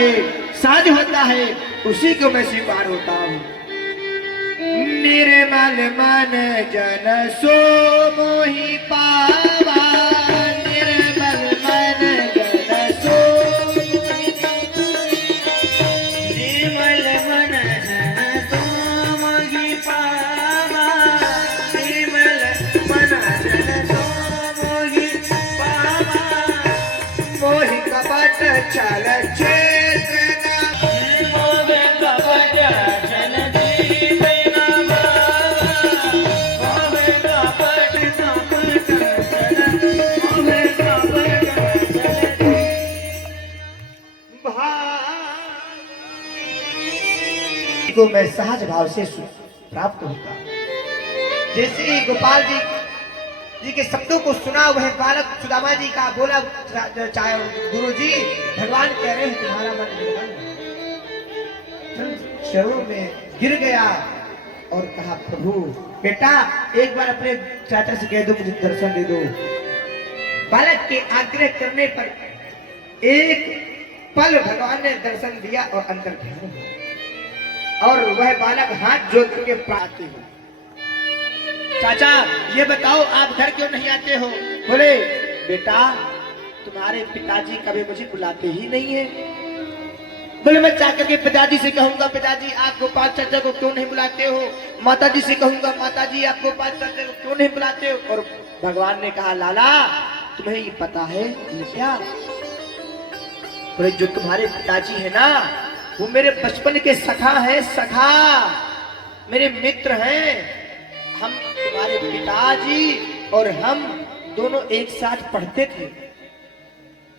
है, साज होता है, उसी को मैं स्वीकार होता हूँ। निर्मल मन जन सो मोहि पावा, निर्मल मन जन सो मोहि पावा, निर्मल मन जन सो मोहि पावा, निर्मल मन जन सो मोहि पावा, मोहि कपट छल क्षेत्र को मैं सहज भाव से प्राप्त होता। जैसे ही गोपाल जी के शब्दों को सुना, वह बालक सुदामा जी का बोला, चाहे गुरु जी भगवान कह रहे हैं तुम्हारा मन चरणों में गिर गया और कहा प्रभु बेटा एक बार अपने चाचा से कह दो मुझे दर्शन दे दो। बालक के आग्रह करने पर एक पल भगवान ने दर्शन दिया और अंतर ध्यान हुआ और वह बालक हाथ जोड़ करके प्रार्थना हुआ। चाचा ये बताओ आप घर क्यों नहीं आते हो? बोले बेटा तुम्हारे पिताजी कभी मुझे बुलाते ही नहीं है। बोले मैं जाकर के पिताजी से कहूंगा पिताजी आप गोपाल चाचा को क्यों नहीं बुलाते हो। माताजी से कहूंगा माताजी आप गोपाल चाचा को क्यों नहीं बुलाते हो। और भगवान ने कहा लाला तुम्हें ये पता है ये क्या? बोले जो तुम्हारे पिताजी है ना वो मेरे बचपन के सखा हैं, सखा मेरे मित्र हैं। हम तुम्हारे पिताजी और हम दोनों एक साथ पढ़ते थे।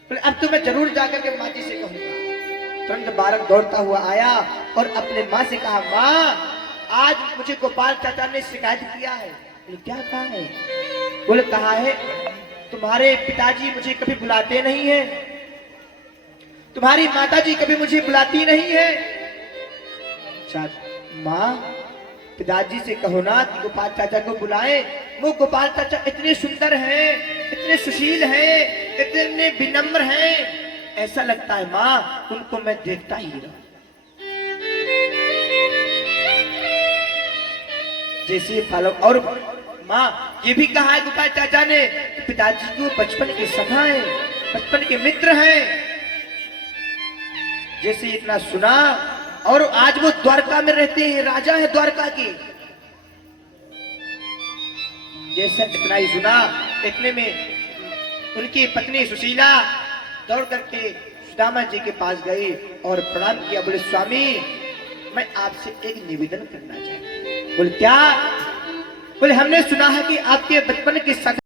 बोले अब तो मैं जरूर जाकर के माँ जी से कहूंगा। तुरंत बालक दौड़ता हुआ आया और अपने माँ से कहा माँ आज मुझे गोपाल चाचा ने शिकायत किया है। बोले क्या कहा है? बोले कहा है तुम्हारे पिताजी मुझे कभी बुलाते नहीं है, तुम्हारी माताजी कभी मुझे बुलाती नहीं है। माँ पिताजी से कहो ना कि गोपाल चाचा को बुलाएं। वो गोपाल चाचा इतने सुंदर हैं, इतने सुशील हैं, इतने विनम्र हैं, ऐसा लगता है माँ उनको मैं देखता ही रहूं। जैसे फॉलो और माँ ये भी कहा है गोपाल चाचा ने पिताजी को बचपन के सखा हैं, बचपन के मित्र हैं। जैसे इतना सुना और आज वो द्वारका में रहते हैं, राजा है द्वारका की। जैसे इतना ही सुना इतने में उनकी पत्नी सुशीला दौड़ करके सुदामा जी के पास गई और प्रणाम किया। बोले स्वामी मैं आपसे एक निवेदन करना चाहती हूँ। बोले क्या? बोले हमने सुना है कि आपके बचपन के सखा